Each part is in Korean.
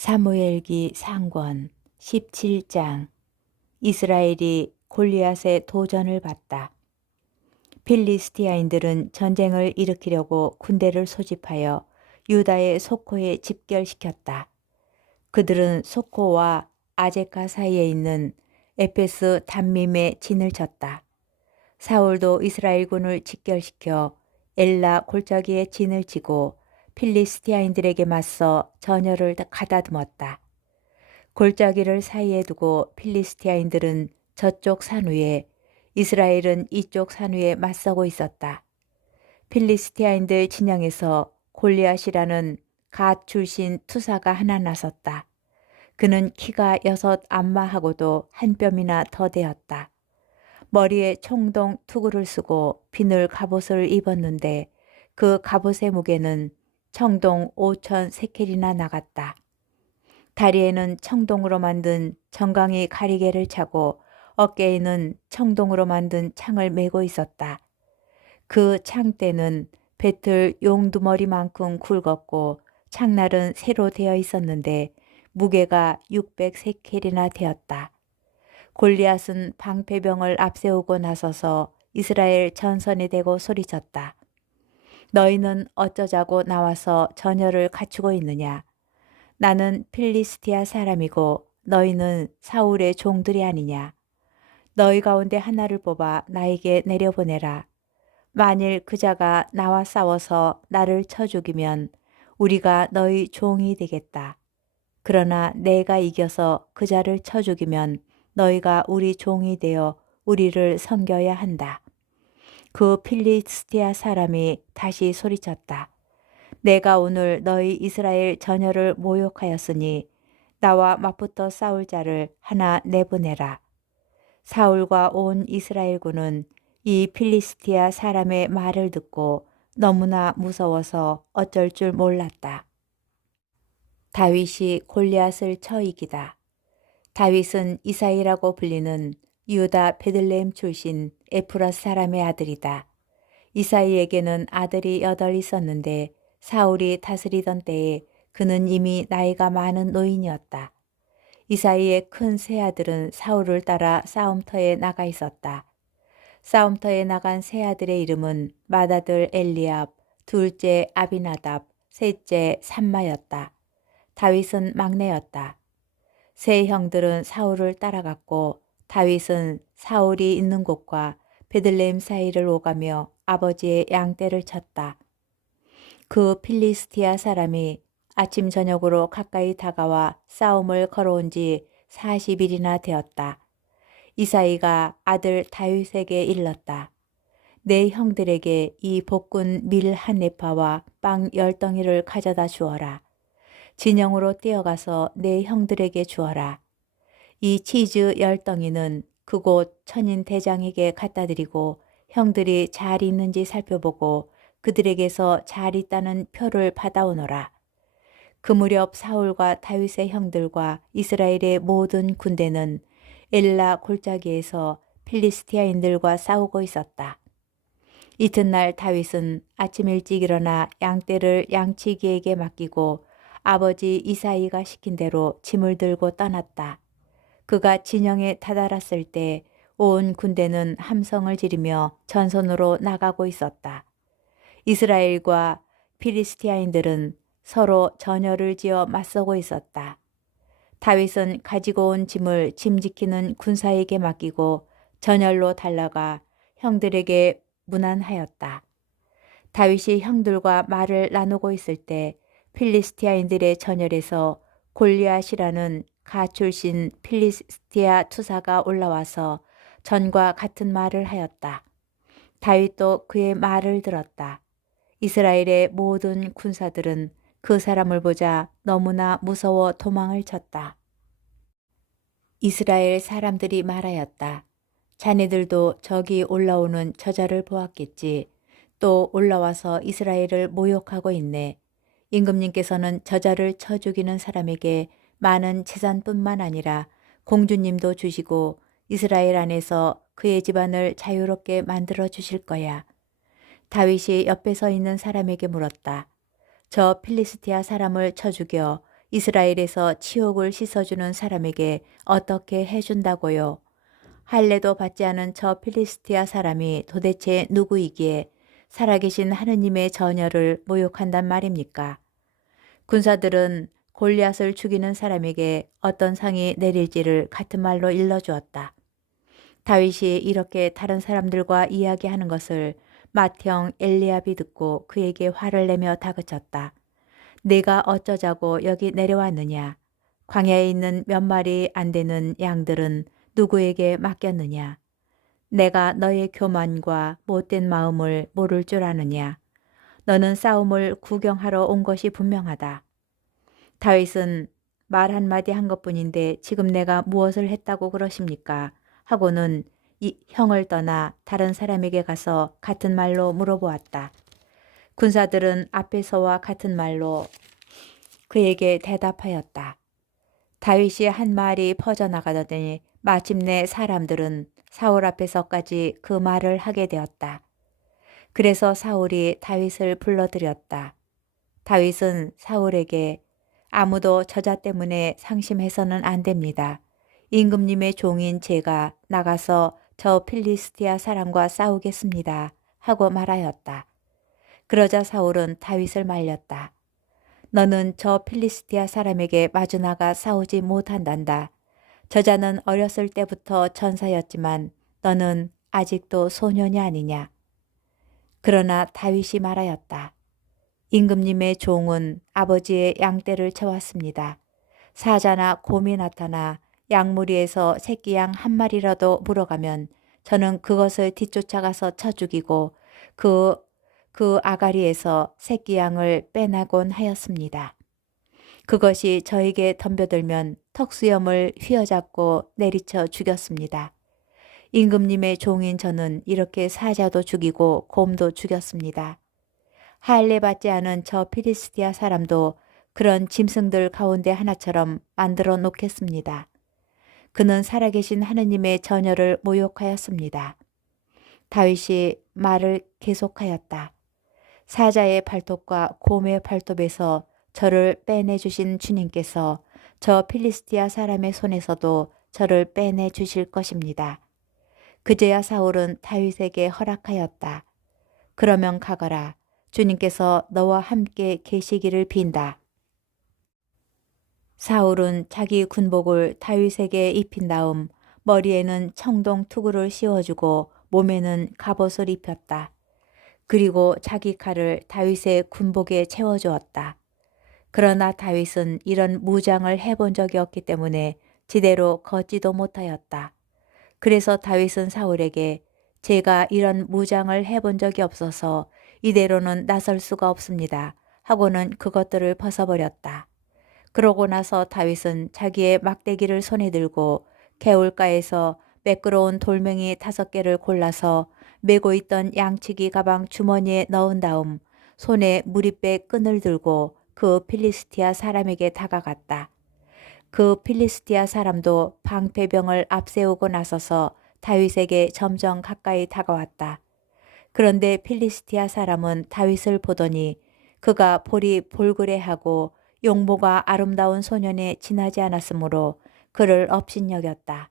사무엘기 상권 17장. 이스라엘이 골리앗의 도전을 받다. 필리스티아인들은 전쟁을 일으키려고 군대를 소집하여 유다의 소코에 집결시켰다. 그들은 소코와 아제카 사이에 있는 에페스 담밈에 진을 쳤다. 사울도 이스라엘군을 집결시켜 엘라 골짜기에 진을 치고 필리스티아인들에게 맞서 전열을 가다듬었다. 골짜기를 사이에 두고 필리스티아인들은 저쪽 산 위에, 이스라엘은 이쪽 산 위에 맞서고 있었다. 필리스티아인들 진영에서 골리앗이라는 갓 출신 투사가 하나 나섰다. 그는 키가 6 안마하고도 한 뼘이나 더 되었다. 머리에 청동 투구를 쓰고 비늘 갑옷을 입었는데 그 갑옷의 무게는 청동 5천 세켈이나 나갔다. 다리에는 청동으로 만든 정강이 가리개를 차고 어깨에는 청동으로 만든 창을 메고 있었다. 그 창대는 배틀 용두머리만큼 굵었고 창날은 새로 되어 있었는데 무게가 600세켈이나 되었다. 골리앗은 방패병을 앞세우고 나서서 이스라엘 전선에 대고 소리쳤다. 너희는 어쩌자고 나와서 전열을 갖추고 있느냐? 나는 필리스티아 사람이고 너희는 사울의 종들이 아니냐? 너희 가운데 하나를 뽑아 나에게 내려보내라. 만일 그자가 나와 싸워서 나를 쳐 죽이면 우리가 너희 종이 되겠다. 그러나 내가 이겨서 그자를 쳐 죽이면 너희가 우리 종이 되어 우리를 섬겨야 한다. 그 필리스티아 사람이 다시 소리쳤다. 내가 오늘 너희 이스라엘 전열을 모욕하였으니 나와 맞붙어 싸울 자를 하나 내보내라. 사울과 온 이스라엘군은 이 필리스티아 사람의 말을 듣고 너무나 무서워서 어쩔 줄 몰랐다. 다윗이 골리앗을 쳐 이기다. 다윗은 이사이라고 불리는 유다 베들레헴 출신 에프라스 사람의 아들이다. 이사이에게는 아들이 8 있었는데 사울이 다스리던 때에 그는 이미 나이가 많은 노인이었다. 이사이의 큰 세 아들은 사울을 따라 싸움터에 나가 있었다. 싸움터에 나간 세 아들의 이름은 맏아들 엘리압, 둘째 아비나답, 셋째 삼마였다. 다윗은 막내였다. 세 형들은 사울을 따라갔고 다윗은 사울이 있는 곳과 베들레헴 사이를 오가며 아버지의 양떼를 쳤다. 그 필리스티아 사람이 아침 저녁으로 가까이 다가와 싸움을 걸어온 지 40일이나 되었다. 이사이가 아들 다윗에게 일렀다. 내 형들에게 이 볶은 밀 한 에파와 빵 10덩이를 가져다 주어라. 진영으로 뛰어가서 내 형들에게 주어라. 이 치즈 10덩이는 그곳 천인 대장에게 갖다 드리고 형들이 잘 있는지 살펴보고 그들에게서 잘 있다는 표를 받아오너라. 그 무렵 사울과 다윗의 형들과 이스라엘의 모든 군대는 엘라 골짜기에서 필리스티아인들과 싸우고 있었다. 이튿날 다윗은 아침 일찍 일어나 양떼를 양치기에게 맡기고 아버지 이사이가 시킨 대로 짐을 들고 떠났다. 그가 진영에 다다랐을 때 온 군대는 함성을 지르며 전선으로 나가고 있었다. 이스라엘과 필리스티아인들은 서로 전열을 지어 맞서고 있었다. 다윗은 가지고 온 짐을 짐 지키는 군사에게 맡기고 전열로 달려가 형들에게 문안하였다. 다윗이 형들과 말을 나누고 있을 때 필리스티아인들의 전열에서 골리앗이라는 가 출신 필리스티아 투사가 올라와서 전과 같은 말을 하였다. 다윗도 그의 말을 들었다. 이스라엘의 모든 군사들은 그 사람을 보자 너무나 무서워 도망을 쳤다. 이스라엘 사람들이 말하였다. 자네들도 저기 올라오는 저자를 보았겠지. 또 올라와서 이스라엘을 모욕하고 있네. 임금님께서는 저자를 쳐 죽이는 사람에게 많은 재산뿐만 아니라 공주님도 주시고 이스라엘 안에서 그의 집안을 자유롭게 만들어 주실 거야. 다윗이 옆에 서 있는 사람에게 물었다. 저 필리스티아 사람을 쳐 죽여 이스라엘에서 치욕을 씻어주는 사람에게 어떻게 해준다고요? 할례도 받지 않은 저 필리스티아 사람이 도대체 누구이기에 살아계신 하느님의 전열을 모욕한단 말입니까? 군사들은 골리앗을 죽이는 사람에게 어떤 상이 내릴지를 같은 말로 일러주었다. 다윗이 이렇게 다른 사람들과 이야기하는 것을 맏형 엘리압이 듣고 그에게 화를 내며 다그쳤다. 네가 어쩌자고 여기 내려왔느냐? 광야에 있는 몇 마리 안 되는 양들은 누구에게 맡겼느냐? 내가 너의 교만과 못된 마음을 모를 줄 아느냐? 너는 싸움을 구경하러 온 것이 분명하다. 다윗은 말 한마디 한 것뿐인데 지금 내가 무엇을 했다고 그러십니까? 하고는 이 형을 떠나 다른 사람에게 가서 같은 말로 물어보았다. 군사들은 앞에서와 같은 말로 그에게 대답하였다. 다윗이 한 말이 퍼져나가더니 마침내 사람들은 사울 앞에서까지 그 말을 하게 되었다. 그래서 사울이 다윗을 불러들였다. 다윗은 사울에게 아무도 저자 때문에 상심해서는 안 됩니다. 임금님의 종인 제가 나가서 저 필리스티아 사람과 싸우겠습니다. 하고 말하였다. 그러자 사울은 다윗을 말렸다. 너는 저 필리스티아 사람에게 마주 나가 싸우지 못한단다. 저자는 어렸을 때부터 전사였지만 너는 아직도 소년이 아니냐. 그러나 다윗이 말하였다. 임금님의 종은 아버지의 양떼를 채웠습니다. 사자나 곰이 나타나 양무리에서 새끼 양 한 마리라도 물어가면 저는 그것을 뒤쫓아가서 쳐 죽이고 그 아가리에서 새끼 양을 빼나곤 하였습니다. 그것이 저에게 덤벼들면 턱수염을 휘어잡고 내리쳐 죽였습니다. 임금님의 종인 저는 이렇게 사자도 죽이고 곰도 죽였습니다. 할례 받지 않은 저 필리스티아 사람도 그런 짐승들 가운데 하나처럼 만들어 놓겠습니다. 그는 살아계신 하느님의 전열을 모욕하였습니다. 다윗이 말을 계속하였다. 사자의 발톱과 곰의 발톱에서 저를 빼내주신 주님께서 저 필리스티아 사람의 손에서도 저를 빼내주실 것입니다. 그제야 사울은 다윗에게 허락하였다. 그러면 가거라. 주님께서 너와 함께 계시기를 빈다. 사울은 자기 군복을 다윗에게 입힌 다음 머리에는 청동 투구를 씌워주고 몸에는 갑옷을 입혔다. 그리고 자기 칼을 다윗의 군복에 채워주었다. 그러나 다윗은 이런 무장을 해본 적이 없기 때문에 지대로 걷지도 못하였다. 그래서 다윗은 사울에게 제가 이런 무장을 해본 적이 없어서 이대로는 나설 수가 없습니다. 하고는 그것들을 벗어버렸다. 그러고 나서 다윗은 자기의 막대기를 손에 들고 개울가에서 매끄러운 돌멩이 5개를 골라서 메고 있던 양치기 가방 주머니에 넣은 다음 손에 무리배 끈을 들고 그 필리스티아 사람에게 다가갔다. 그 필리스티아 사람도 방패병을 앞세우고 나서서 다윗에게 점점 가까이 다가왔다. 그런데 필리스티아 사람은 다윗을 보더니 그가 볼이 볼그레하고 용모가 아름다운 소년에 지나지 않았으므로 그를 업신여겼다.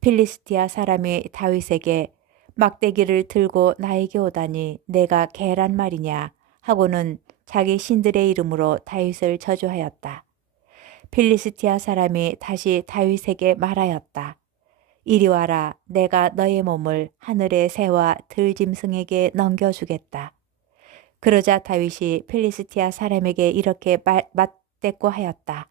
필리스티아 사람이 다윗에게 막대기를 들고 나에게 오다니 내가 개란 말이냐 하고는 자기 신들의 이름으로 다윗을 저주하였다. 필리스티아 사람이 다시 다윗에게 말하였다. 이리 와라. 내가 너의 몸을 하늘의 새와 들짐승에게 넘겨주겠다. 그러자 다윗이 필리스티아 사람에게 이렇게 맞대꾸하였다.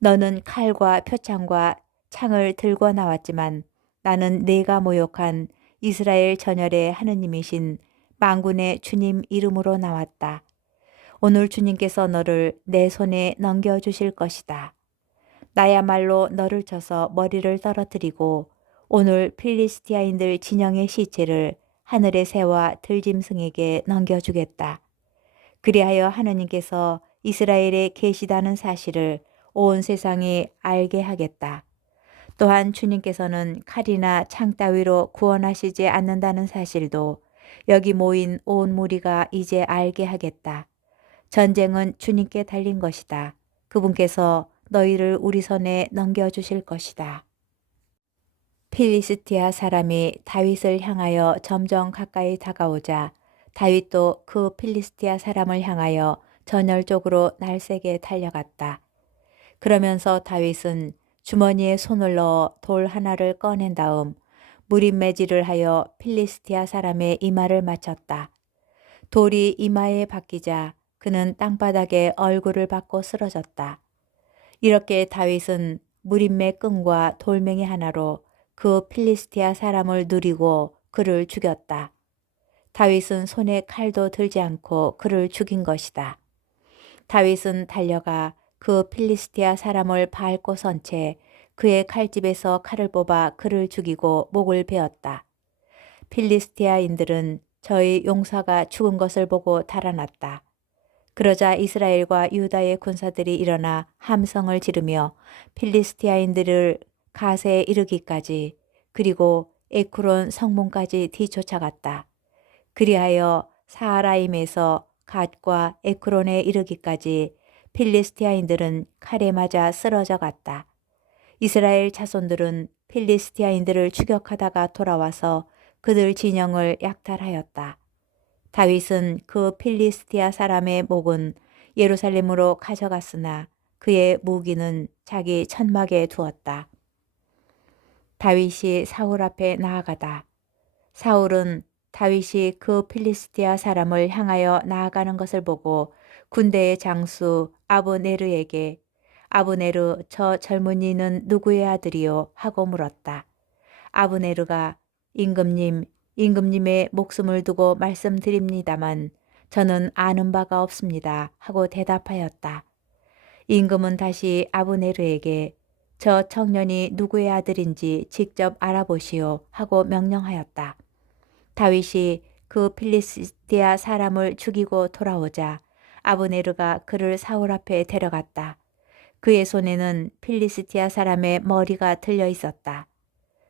너는 칼과 표창과 창을 들고 나왔지만 나는 네가 모욕한 이스라엘 전열의 하느님이신 만군의 주님 이름으로 나왔다. 오늘 주님께서 너를 내 손에 넘겨주실 것이다. 나야말로 너를 쳐서 머리를 떨어뜨리고 오늘 필리스티아인들 진영의 시체를 하늘의 새와 들짐승에게 넘겨주겠다. 그리하여 하느님께서 이스라엘에 계시다는 사실을 온 세상이 알게 하겠다. 또한 주님께서는 칼이나 창 따위로 구원하시지 않는다는 사실도 여기 모인 온 무리가 이제 알게 하겠다. 전쟁은 주님께 달린 것이다. 그분께서 너희를 우리 손에 넘겨주실 것이다. 필리스티아 사람이 다윗을 향하여 점점 가까이 다가오자 다윗도 그 필리스티아 사람을 향하여 전열적으로 날쌔게 달려갔다. 그러면서 다윗은 주머니에 손을 넣어 돌 하나를 꺼낸 다음 무림매질을 하여 필리스티아 사람의 이마를 맞췄다. 돌이 이마에 박히자 그는 땅바닥에 얼굴을 받고 쓰러졌다. 이렇게 다윗은 무림매 끈과 돌멩이 하나로 그 필리스티아 사람을 누리고 그를 죽였다. 다윗은 손에 칼도 들지 않고 그를 죽인 것이다. 다윗은 달려가 그 필리스티아 사람을 밟고 선 채 그의 칼집에서 칼을 뽑아 그를 죽이고 목을 베었다. 필리스티아인들은 저희 용사가 죽은 것을 보고 달아났다. 그러자 이스라엘과 유다의 군사들이 일어나 함성을 지르며 필리스티아인들을 가세에 이르기까지 그리고 에크론 성문까지 뒤쫓아갔다. 그리하여 사하라임에서 갓과 에크론에 이르기까지 필리스티아인들은 칼에 맞아 쓰러져 갔다. 이스라엘 자손들은 필리스티아인들을 추격하다가 돌아와서 그들 진영을 약탈하였다. 다윗은 그 필리스티아 사람의 목은 예루살렘으로 가져갔으나 그의 무기는 자기 천막에 두었다. 다윗이 사울 앞에 나아가다. 사울은 다윗이 그 필리스티아 사람을 향하여 나아가는 것을 보고 군대의 장수 아브네르에게 아브네르 저 젊은이는 누구의 아들이요? 하고 물었다. 아브네르가 임금님의 목숨을 두고 말씀드립니다만 저는 아는 바가 없습니다. 하고 대답하였다. 임금은 다시 아브네르에게 저 청년이 누구의 아들인지 직접 알아보시오. 하고 명령하였다. 다윗이 그 필리스티아 사람을 죽이고 돌아오자 아브네르가 그를 사울 앞에 데려갔다. 그의 손에는 필리스티아 사람의 머리가 들려 있었다.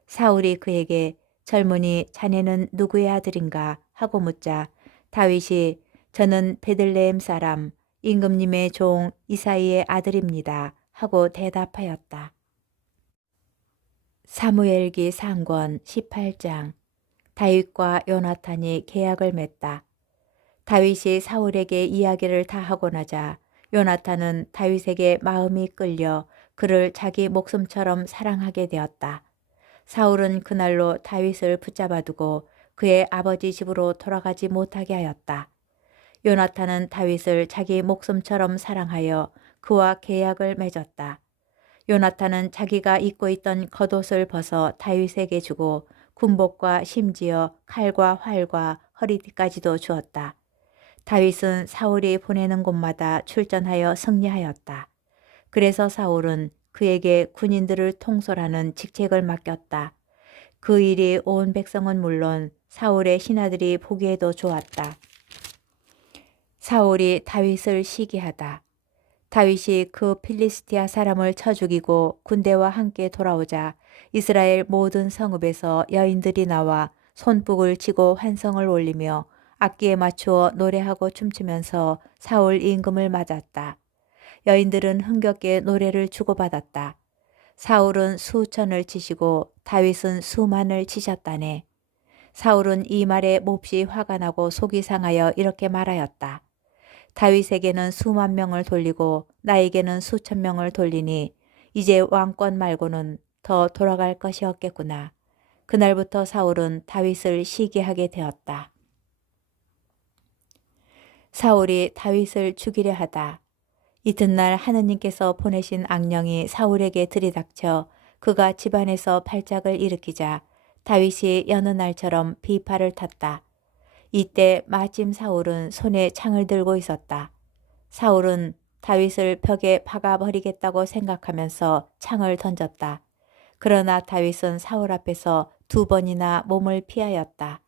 사울이 그에게 젊은이 자네는 누구의 아들인가 하고 묻자 다윗이 저는 베들레헴 사람 임금님의 종 이사이의 아들입니다 하고 대답하였다. 사무엘기 상권 18장. 다윗과 요나탄이 계약을 맺다. 다윗이 사울에게 이야기를 다 하고 나자 요나탄은 다윗에게 마음이 끌려 그를 자기 목숨처럼 사랑하게 되었다. 사울은 그날로 다윗을 붙잡아 두고 그의 아버지 집으로 돌아가지 못하게 하였다. 요나탄은 다윗을 자기 목숨처럼 사랑하여 그와 계약을 맺었다. 요나탄은 자기가 입고 있던 겉옷을 벗어 다윗에게 주고 군복과 심지어 칼과 활과 허리띠까지도 주었다. 다윗은 사울이 보내는 곳마다 출전하여 승리하였다. 그래서 사울은 그에게 군인들을 통솔하는 직책을 맡겼다. 그 일이 온 백성은 물론 사울의 신하들이 보기에도 좋았다. 사울이 다윗을 시기하다. 다윗이 그 필리스티아 사람을 쳐 죽이고 군대와 함께 돌아오자 이스라엘 모든 성읍에서 여인들이 나와 손뼉을 치고 환성을 올리며 악기에 맞추어 노래하고 춤추면서 사울 임금을 맞았다. 여인들은 흥겹게 노래를 주고받았다. 사울은 수천을 치시고 다윗은 수만을 치셨다네. 사울은 이 말에 몹시 화가 나고 속이 상하여 이렇게 말하였다. 다윗에게는 수만 명을 돌리고 나에게는 수천 명을 돌리니 이제 왕권 말고는 더 돌아갈 것이 없겠구나. 그날부터 사울은 다윗을 시기하게 되었다. 사울이 다윗을 죽이려 하다. 이튿날 하느님께서 보내신 악령이 사울에게 들이닥쳐 그가 집안에서 발작을 일으키자 다윗이 여느 날처럼 비파를 탔다. 이때 마침 사울은 손에 창을 들고 있었다. 사울은 다윗을 벽에 박아버리겠다고 생각하면서 창을 던졌다. 그러나 다윗은 사울 앞에서 2번이나 몸을 피하였다.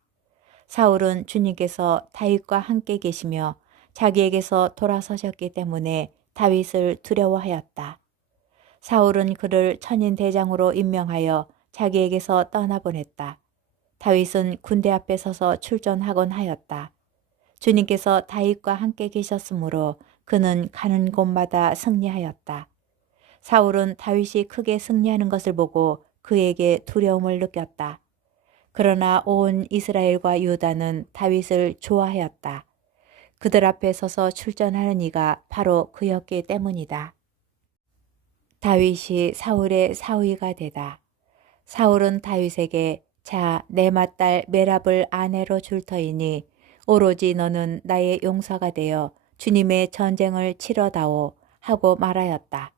사울은 주님께서 다윗과 함께 계시며 자기에게서 돌아서셨기 때문에 다윗을 두려워하였다. 사울은 그를 천인 대장으로 임명하여 자기에게서 떠나보냈다. 다윗은 군대 앞에 서서 출전하곤 하였다. 주님께서 다윗과 함께 계셨으므로 그는 가는 곳마다 승리하였다. 사울은 다윗이 크게 승리하는 것을 보고 그에게 두려움을 느꼈다. 그러나 온 이스라엘과 유다는 다윗을 좋아하였다. 그들 앞에 서서 출전하는 이가 바로 그였기 때문이다. 다윗이 사울의 사위가 되다. 사울은 다윗에게 자, 내 맏딸 메랍을 아내로 줄 터이니 오로지 너는 나의 용사가 되어 주님의 전쟁을 치러다오 하고 말하였다.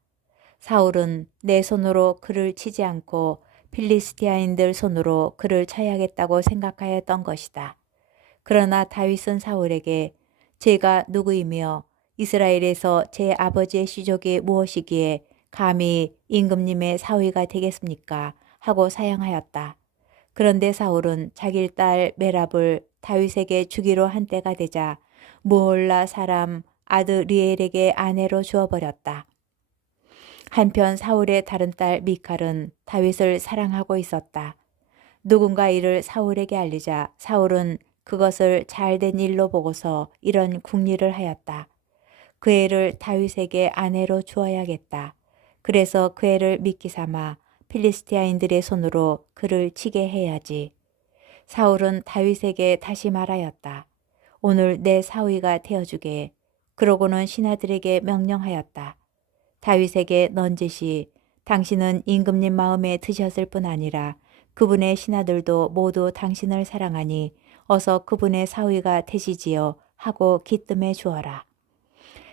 사울은 내 손으로 그를 치지 않고 필리스티아인들 손으로 그를 쳐야겠다고 생각하였던 것이다. 그러나 다윗은 사울에게 제가 누구이며 이스라엘에서 제 아버지의 시족이 무엇이기에 감히 임금님의 사위가 되겠습니까? 하고 사양하였다. 그런데 사울은 자기 딸 메랍을 다윗에게 주기로 한 때가 되자 무홀라 사람 아드리엘에게 아내로 주어버렸다. 한편 사울의 다른 딸 미칼은 다윗을 사랑하고 있었다. 누군가 이를 사울에게 알리자 사울은 그것을 잘된 일로 보고서 이런 궁리를 하였다. 그 애를 다윗에게 아내로 주어야겠다. 그래서 그 애를 미끼 삼아 필리스티아인들의 손으로 그를 치게 해야지. 사울은 다윗에게 다시 말하였다. 오늘 내 사위가 되어주게. 그러고는 신하들에게 명령하였다. 다윗에게 넌지시 당신은 임금님 마음에 드셨을 뿐 아니라 그분의 신하들도 모두 당신을 사랑하니 어서 그분의 사위가 되시지요 하고 기뜸해 주어라.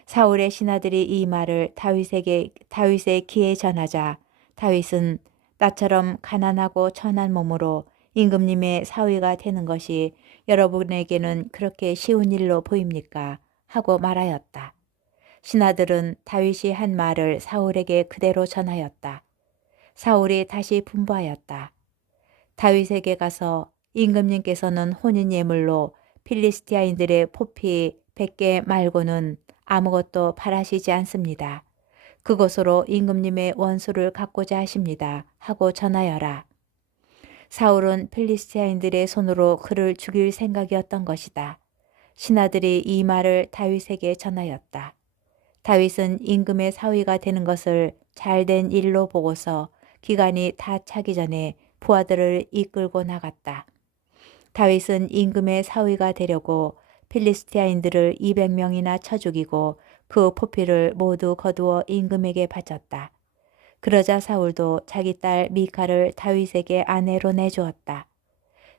사울의 신하들이 이 말을 다윗의 귀에 전하자 다윗은 나처럼 가난하고 천한 몸으로 임금님의 사위가 되는 것이 여러분에게는 그렇게 쉬운 일로 보입니까? 하고 말하였다. 신하들은 다윗이 한 말을 사울에게 그대로 전하였다. 사울이 다시 분부하였다. 다윗에게 가서 임금님께서는 혼인 예물로 필리스티아인들의 포피 100개 말고는 아무것도 바라시지 않습니다. 그곳으로 임금님의 원수를 갖고자 하십니다. 하고 전하여라. 사울은 필리스티아인들의 손으로 그를 죽일 생각이었던 것이다. 신하들이 이 말을 다윗에게 전하였다. 다윗은 임금의 사위가 되는 것을 잘된 일로 보고서 기간이 다 차기 전에 부하들을 이끌고 나갔다. 다윗은 임금의 사위가 되려고 필리스티아인들을 200명이나 쳐 죽이고 그 포피를 모두 거두어 임금에게 바쳤다. 그러자 사울도 자기 딸 미칼을 다윗에게 아내로 내주었다.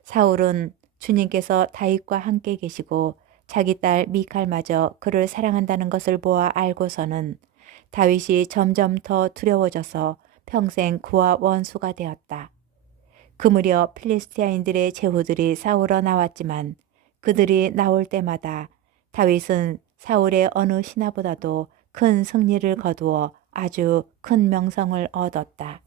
사울은 주님께서 다윗과 함께 계시고 자기 딸 미칼마저 그를 사랑한다는 것을 보아 알고서는 다윗이 점점 더 두려워져서 평생 그와 원수가 되었다. 그 무렵 필리스티아인들의 제후들이 싸우러 나왔지만 그들이 나올 때마다 다윗은 사울의 어느 신하보다도 큰 승리를 거두어 아주 큰 명성을 얻었다.